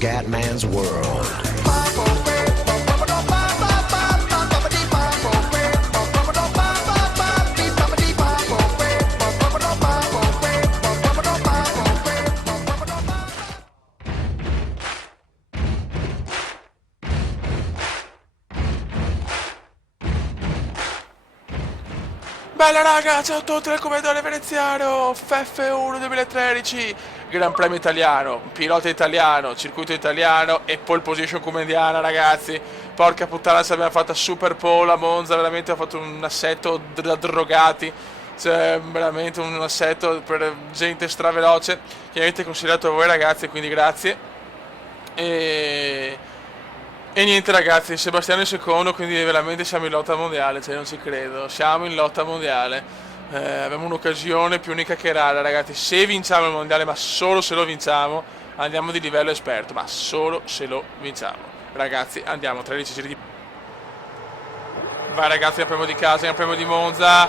Scatman's World. Bella raga, ciao a tutti dal Commendatore Veneziano, FF1 2013, Gran Premio italiano, pilota italiano, circuito italiano e pole position comendiana ragazzi. Porca puttana, se abbiamo fatto super pole a Monza, veramente ho fatto un assetto da drogati, cioè veramente un assetto per gente straveloce che avete consigliato a voi ragazzi, quindi grazie. E niente ragazzi, Sebastiano è secondo, quindi veramente siamo in lotta mondiale, cioè non ci credo, siamo in lotta mondiale. Abbiamo un'occasione più unica che rara ragazzi, se vinciamo il mondiale, ma solo se lo vinciamo, andiamo di livello esperto, ma solo se lo vinciamo. Ragazzi, andiamo, 13 giri di... Vai ragazzi, Gran Premio di casa, Gran Premio di Monza.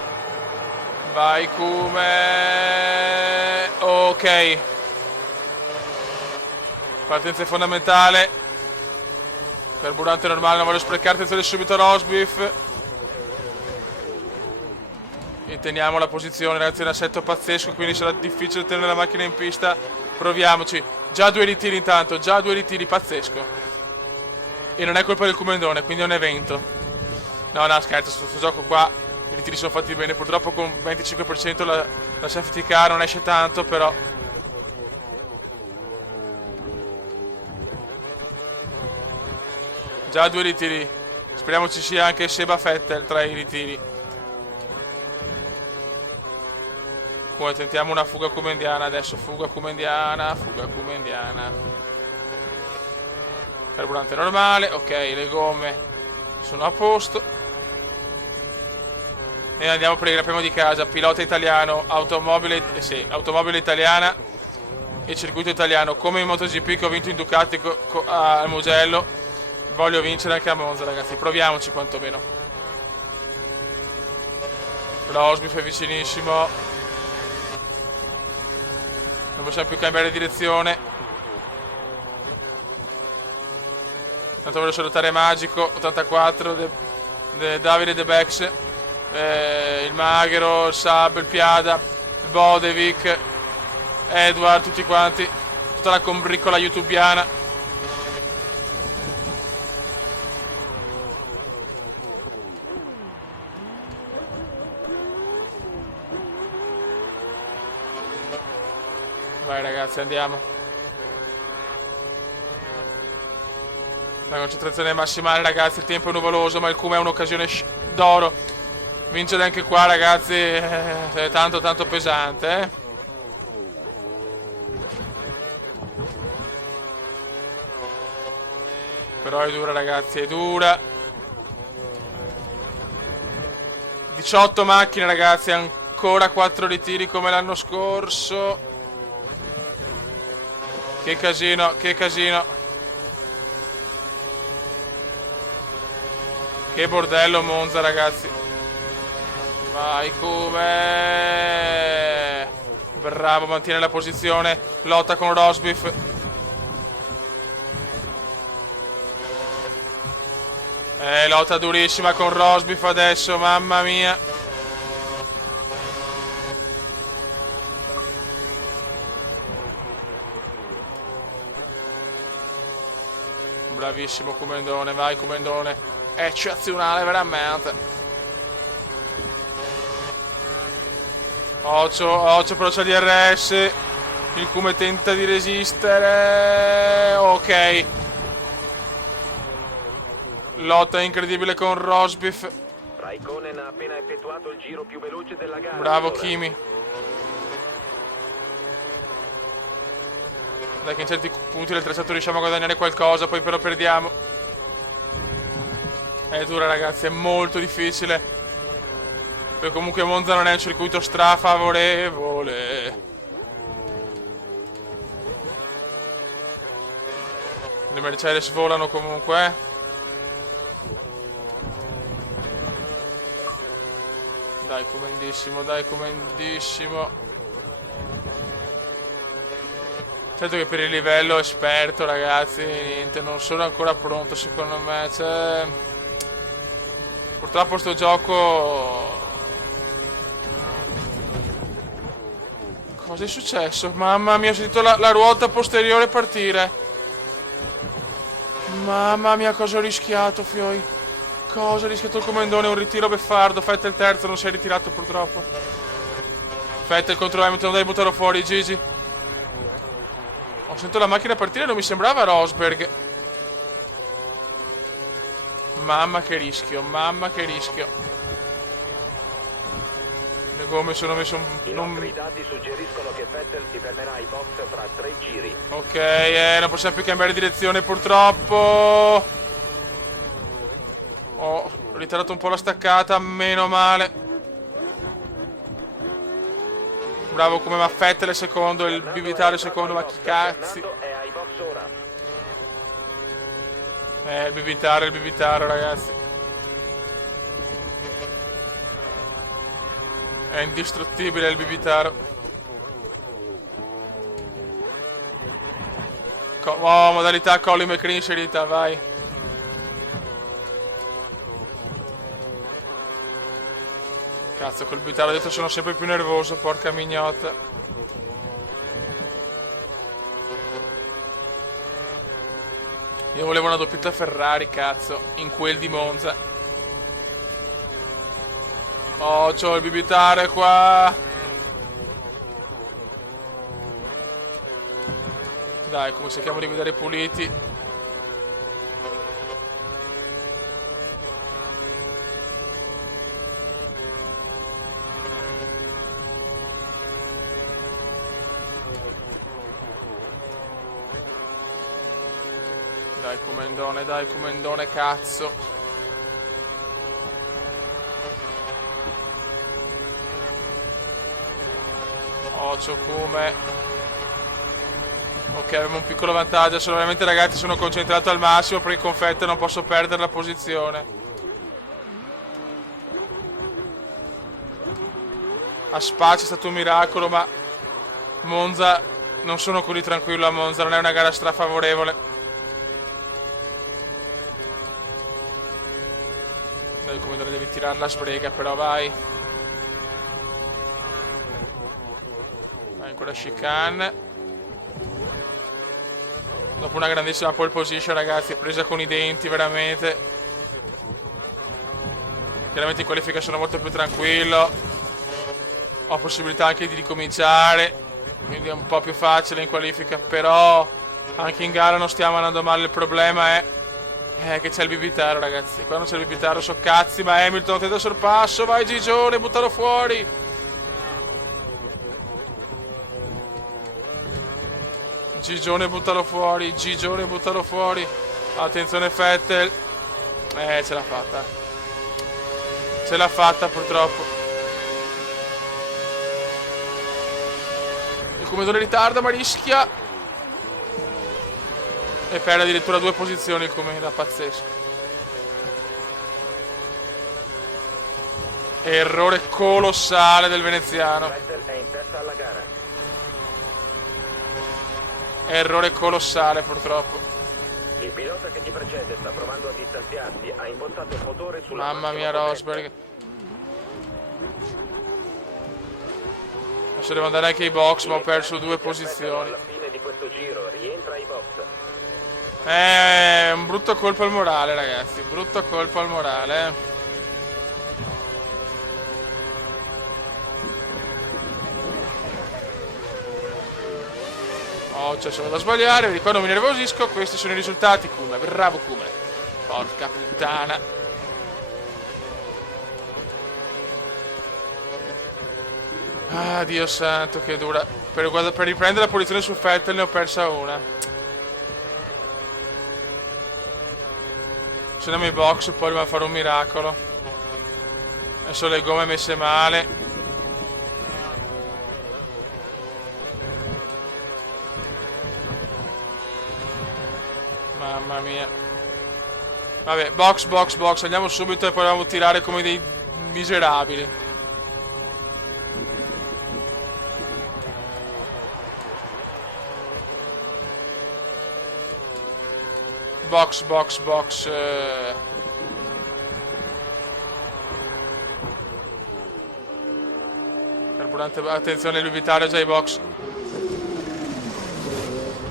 Vai come... Ok. Partenza fondamentale. Carburante normale, non voglio sprecare, attenzione subito Rosbiff. E teniamo la posizione, ragazzi, è un assetto pazzesco, quindi sarà difficile tenere la macchina in pista. Proviamoci. Già 2 ritiri intanto, già 2 ritiri, pazzesco. E non è colpa del Comendone, quindi è un evento. No, scherzo, sto gioco qua i ritiri sono fatti bene. Purtroppo con 25% la safety car non esce tanto, però... Già 2 ritiri. Speriamo ci sia anche Seba Vettel tra i ritiri. Poi tentiamo una fuga comendiana adesso. Fuga comendiana. Carburante normale. Ok, le gomme sono a posto. E andiamo per il Gran Premio di casa. Pilota italiano, automobile italiana e circuito italiano. Come in MotoGP che ho vinto in Ducati al Mugello. Voglio vincere anche a Monza ragazzi, proviamoci quantomeno. Rosbiff è vicinissimo. Non possiamo più cambiare direzione. Tanto voglio salutare Magico 84 Davide De Bex, il Maghero, il Sab, il Piada, il Bodevic, Edward, tutti quanti, tutta la combriccola youtubiana. Vai ragazzi, andiamo. La concentrazione è massimale ragazzi, il tempo è nuvoloso, ma il Kuma è un'occasione d'oro. Vincere anche qua ragazzi è tanto pesante, Però è dura ragazzi, è dura. 18 macchine ragazzi, ancora 4 ritiri come l'anno scorso. Che casino. Che bordello Monza ragazzi. Vai come... Bravo, mantiene la posizione. Lotta con Rosbiff. Lotta durissima con Rosbiff adesso, mamma mia. Bravissimo Comendone, vai Comendone. Eccezionale veramente. Occhio però c'è DRS. Il Come tenta di resistere. Ok. Lotta incredibile con Rosbiff. Raikkonen ha appena effettuato il giro più veloce della gara. Bravo Kimi. Dai che in certi punti del tracciato riusciamo a guadagnare qualcosa, poi però perdiamo. È dura ragazzi, è molto difficile. Perché comunque Monza non è un circuito strafavorevole. Le Mercedes volano comunque. Dai comendissimo. Certo che per il livello esperto, ragazzi, niente, non sono ancora pronto secondo me. Cioè, purtroppo sto gioco... Cosa è successo? Mamma mia, ho sentito la ruota posteriore partire. Mamma mia, cosa ho rischiato, fioi. Cosa ho rischiato il comandone, un ritiro beffardo. Vettel il terzo, non si è ritirato purtroppo. Vettel contro Hamilton, dai, buttarlo fuori, Gigi. Ho sentito la macchina partire, non mi sembrava Rosberg. Mamma che rischio, mamma che rischio. Le gomme sono messo un... I nostri dati suggeriscono che Vettel si fermerà ai box fra 3 giri. Ok, non possiamo più cambiare direzione purtroppo. Ho ritardato un po' la staccata, meno male. Bravo come Vettel è secondo, il Bibitaro è secondo, ma chi cazzi. È ai box ora. Il Bibitaro, ragazzi. È indistruttibile il Bibitaro. Modalità Colin McRae inserita, vai. Cazzo, col Bibitaro dietro sono sempre più nervoso, porca mignotta. Io volevo una doppietta Ferrari, cazzo, in quel di Monza. Oh, c'ho il Bibitaro qua. Dai, come cerchiamo di guidare puliti. Dai, comandone, cazzo. Occhio come. Ok, abbiamo un piccolo vantaggio. Sono veramente, ragazzi, sono concentrato al massimo perché con Vettel non posso perdere la posizione. A Spa c'è stato un miracolo, ma Monza non sono così tranquillo a Monza, non è una gara strafavorevole. Dai, come devi tirare la sbrega, però vai. Vai in quella chicane. Dopo una grandissima pole position, ragazzi, presa con i denti, veramente. Chiaramente in qualifica sono molto più tranquillo. Ho possibilità anche di ricominciare, quindi è un po' più facile in qualifica, però anche in gara non stiamo andando male. Il problema è che c'è il Bibitaro, ragazzi. Quando c'è il Bibitaro so cazzi, ma Hamilton tenta il sorpasso, vai Gigione, buttalo fuori. Gigione, buttalo fuori, Gigione, buttalo fuori. Attenzione Vettel. Ce l'ha fatta. Ce l'ha fatta purtroppo. Il comandone ritarda ma rischia. E perde addirittura 2 posizioni il comune, da pazzesco. Errore colossale del veneziano. Vettel è in testa alla gara. Errore colossale purtroppo. Il pilota che ti precede sta provando a distanziarsi, ha impostato il motore sulla Mamma mia, massima Rosberg. Adesso devo andare anche ai box, ma ho perso 2 posizioni. Alla fine di questo giro rientra ai box. Un brutto colpo al morale, ragazzi. Brutto colpo al morale. Oh, c'è solo da sbagliare. Vedi qua non mi nervosisco. Questi sono i risultati. Kuma, bravo Kuma. Porca puttana. Ah, Dio santo, che dura. Per riprendere la posizione su Vettel ne ho persa una. Se andiamo ai box poi dobbiamo fare un miracolo. Adesso le gomme messe male. Mamma mia. Vabbè, box. Andiamo subito e poi dobbiamo tirare come dei miserabili. box. Carburante, attenzione, il bibitario già ai box.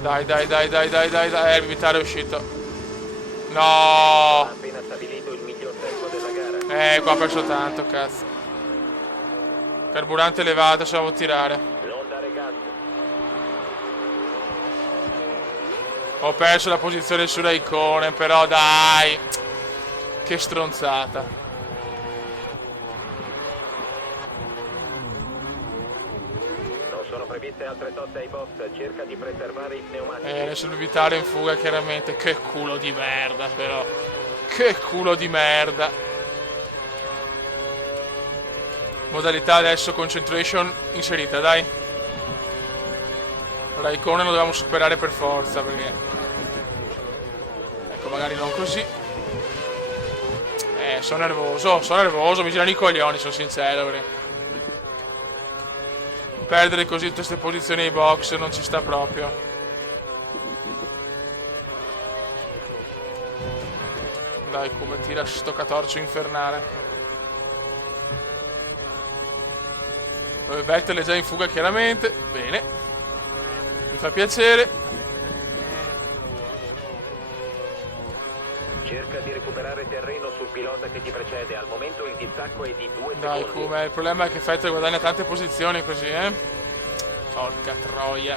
Dai, il bibitario è uscito. No! Ha appena stabilito il miglior tempo della gara. Qua ha perso tanto, cazzo. Carburante elevato, se la devo tirare. Non dare gas. Ho perso la posizione su Raikkonen, però dai. Che stronzata. Non sono previste altre toste ai box. Cerca di preservare i pneumatici. Adesso il bibitario in fuga, chiaramente. Che culo di merda, però. Che culo di merda. Modalità adesso concentration inserita, dai. Raikkonen lo dobbiamo superare per forza, perché... Ecco, magari non così. Sono nervoso, mi girano i coglioni, sono sincero, perché... Perdere così tutte queste posizioni ai box non ci sta proprio. Dai, come tira sto catorcio infernale. Vettel è già in fuga, chiaramente. Bene. Mi fa piacere. Cerca di recuperare terreno sul pilota che ti precede. Al momento il distacco è di 2 Dai, secondi. come il problema è che Vettel guadagna tante posizioni così, Porca troia.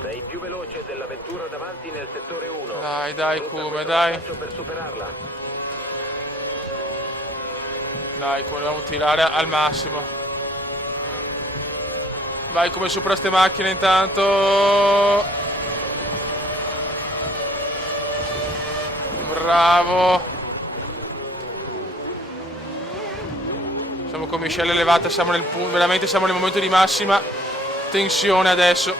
Sei più veloce della vettura davanti nel settore 1. Dai, Sfrutta come, questo dai. vantaggio per superarla. Dai, come dobbiamo tirare al massimo. Vai, come supera ste macchine intanto. Bravo. Siamo con miscela elevata, siamo nel punto, veramente siamo nel momento di massima tensione adesso.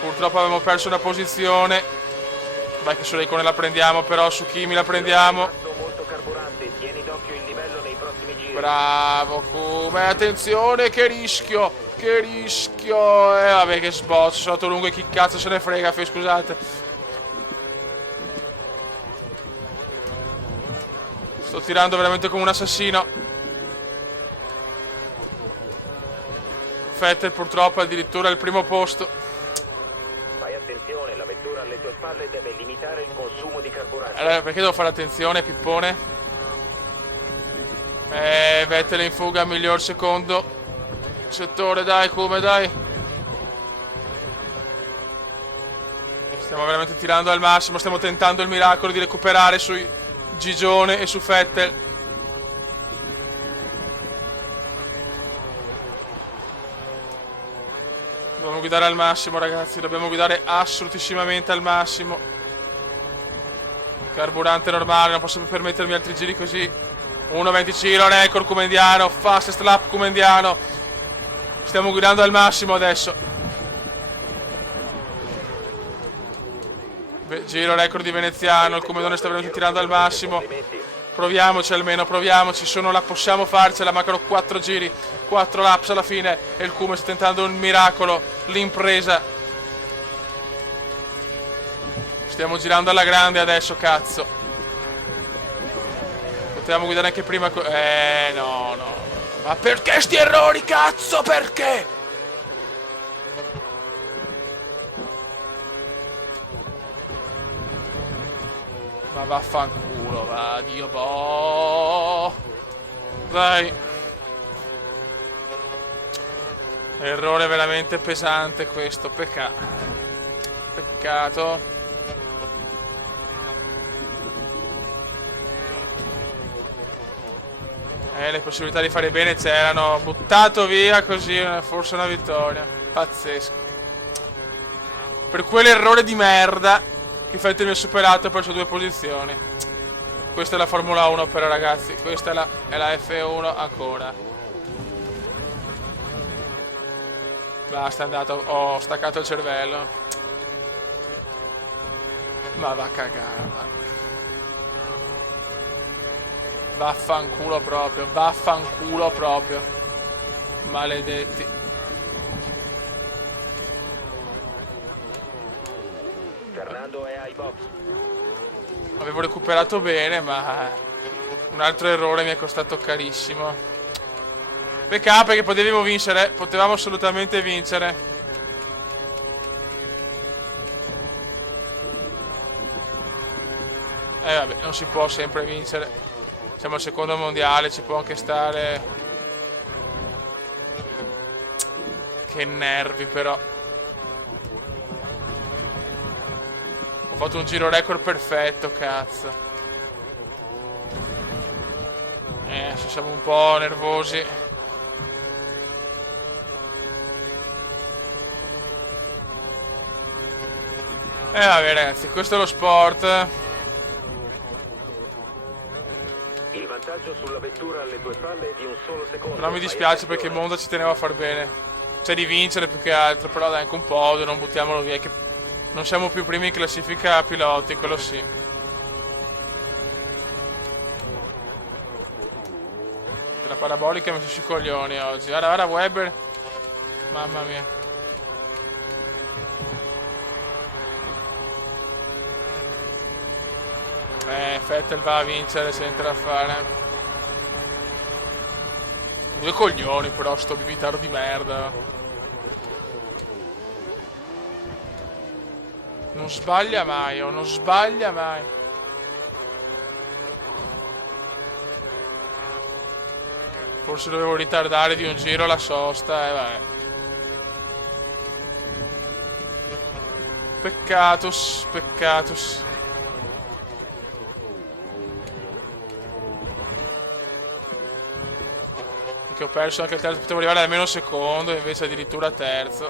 Purtroppo abbiamo perso una posizione. Vai che su Raikkonen la prendiamo, però su Kimi la prendiamo. Molto carburante, tieni d'occhio il livello nei prossimi giri. Bravo come, attenzione, che rischio. Vabbè, che sbozzo, sono stato lungo e chi cazzo se ne frega, scusate. Sto tirando veramente come un assassino. Vettel purtroppo addirittura al primo posto. Fai attenzione, la vettura alle tue spalle deve limitare il consumo di carburante. Allora, perché devo fare attenzione, pippone? Vettel in fuga, miglior secondo settore, dai, come, dai. Stiamo veramente tirando al massimo, stiamo tentando il miracolo di recuperare su Gigione e su Vettel. Dobbiamo guidare al massimo, ragazzi, dobbiamo guidare assolutissimamente al massimo. Carburante normale, non posso più permettermi altri giri così. 1.20 giro, record Comendiano, fastest lap Comendiano. Stiamo guidando al massimo adesso. Giro record di Veneziano, il Comedone sta veramente tirando al massimo. Proviamoci almeno, proviamoci, possiamo farcela, mancano 4 giri, 4 laps alla fine e il Come sta tentando un miracolo, l'impresa. Stiamo girando alla grande adesso, cazzo. Potevamo guidare anche prima. No. Ma perché sti errori, cazzo? Perché? Ma vaffanculo, va, Dio, boh. Dai. Errore veramente pesante questo, peccato. Le possibilità di fare bene c'erano. Buttato via così, forse una vittoria. Pazzesco. Per quell'errore di merda che Vettel mi ha superato e ho perso 2 posizioni. Questa è la Formula 1 però, ragazzi. Questa è la F1 ancora. Basta, è andato. Ho staccato il cervello. Ma va a cagare, va. Vaffanculo proprio. Maledetti. comando è ai box. Avevo recuperato bene, ma un altro errore mi è costato carissimo. Peccato perché potevamo vincere, potevamo assolutamente vincere. Vabbè, non si può sempre vincere. Siamo al secondo mondiale, ci può anche stare. Che nervi però. Ho fatto un giro record perfetto, cazzo. Siamo un po' nervosi. Vabbè ragazzi, questo è lo sport. Il vantaggio sulla vettura alle tue spalle è di un solo secondo. Però mi dispiace perché Monza ci teneva a far bene. Cioè di vincere più che altro. Però dai, anche un podio, non buttiamolo via. Che non siamo più primi in classifica piloti, quello sì. La parabolica mi ha messo sui coglioni oggi. Guarda Weber. Mamma mia. Vettel va a vincere senza da fare. Due coglioni però sto bibitaro di merda. Non sbaglia mai, non sbaglia mai. Forse dovevo ritardare di un giro la sosta, vabbè. Peccatus, peccatus. Che ho perso anche il terzo, potevo arrivare almeno secondo, invece addirittura terzo.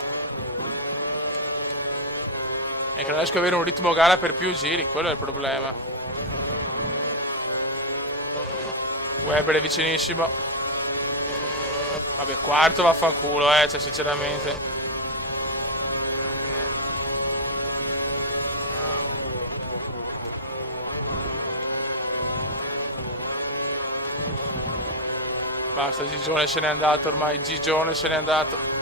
E che non riesco ad avere un ritmo gara per più giri, quello è il problema. Weber è vicinissimo. Vabbè, quarto vaffanculo, cioè sinceramente. Basta, Gigione se n'è andato ormai, Gigione se n'è andato.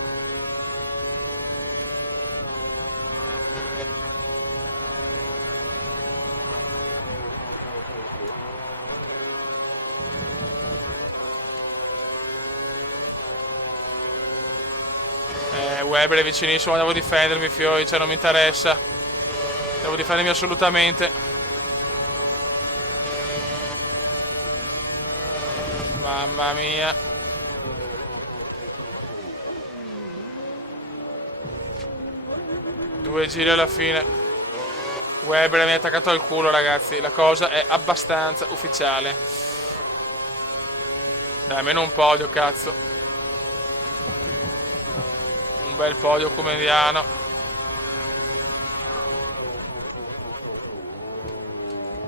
Weber è vicinissimo, devo difendermi, fioi, cioè non mi interessa. Devo difendermi assolutamente. Mamma mia. Due giri alla fine. Weber mi ha attaccato al culo, ragazzi. La cosa è abbastanza ufficiale. Dai, almeno un podio, cazzo. Un bel podio come Indiano.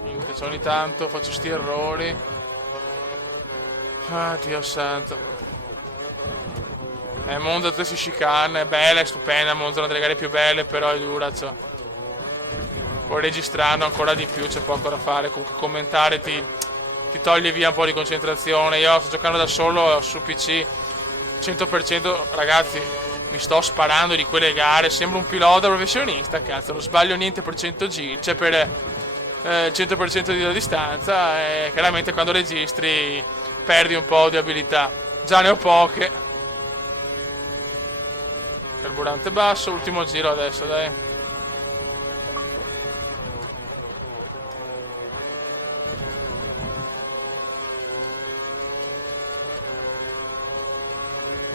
Minchia, ogni tanto faccio sti errori. Ah, Dio santo. Monza tutte si chicane. È bella, è stupenda. Monza è una delle gare più belle, però è dura, cioè. Poi registrando ancora di più, c'è poco da fare. Comunque commentare ti toglie via un po' di concentrazione. Io sto giocando da solo su PC 100%, ragazzi. Mi sto sparando di quelle gare. Sembra un pilota professionista, cazzo. Non sbaglio niente per 100 giri. Cioè per 100% di distanza. E chiaramente quando registri perdi un po' di abilità. Già ne ho poche. Carburante basso, ultimo giro adesso, dai.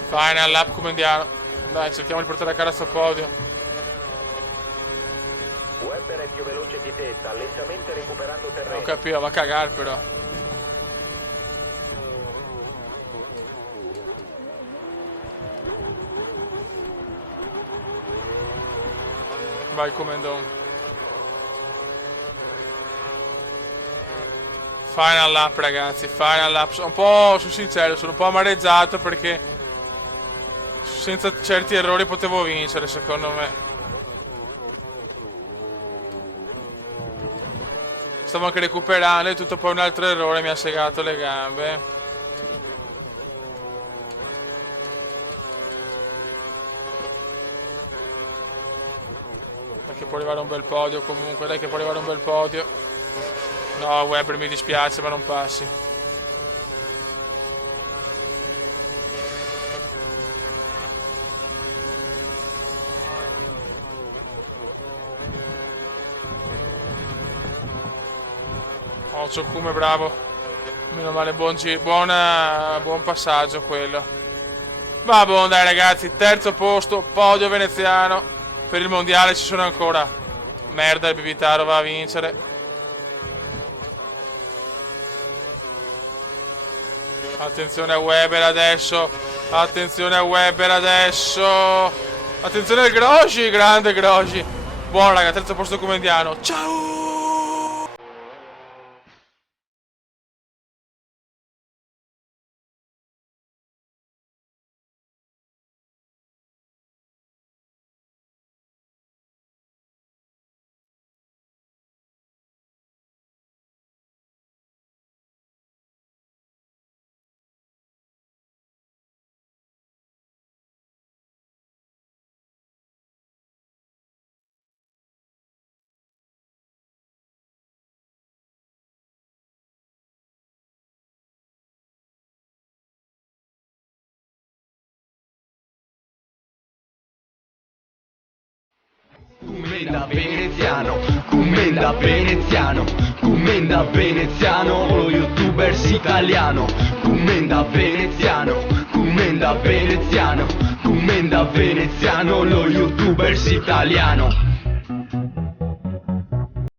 Final lap come Indiano. Dai, cerchiamo di portare a casa sto podio. Weber è più veloce di te, sta lentamente recuperando terreno. Non capivo, va a cagare però. Vai Comendon. Final lap, ragazzi, final lap. Sono un po', sono sincero, sono un po' amareggiato perché senza certi errori potevo vincere, secondo me. Stavo anche recuperando e tutto, poi un altro errore mi ha segato le gambe. Dai che può arrivare un bel podio comunque, dai che può arrivare un bel podio. No, Webber, mi dispiace, ma non passi. Oh, Cioccume, bravo. Meno male, buon passaggio quello. Va buon, dai ragazzi, terzo posto, podio veneziano. Per il mondiale ci sono ancora. Merda, il Bibitaro va a vincere. Attenzione a Weber adesso. Attenzione a Weber adesso. Attenzione al Grosjean, grande Grosjean. Buono raga, terzo posto come indiano. Ciao. Commenda veneziano, commenda veneziano, commenda veneziano, lo youtubers italiano. Commenda veneziano, commenda veneziano, commenda veneziano, lo youtubers italiano.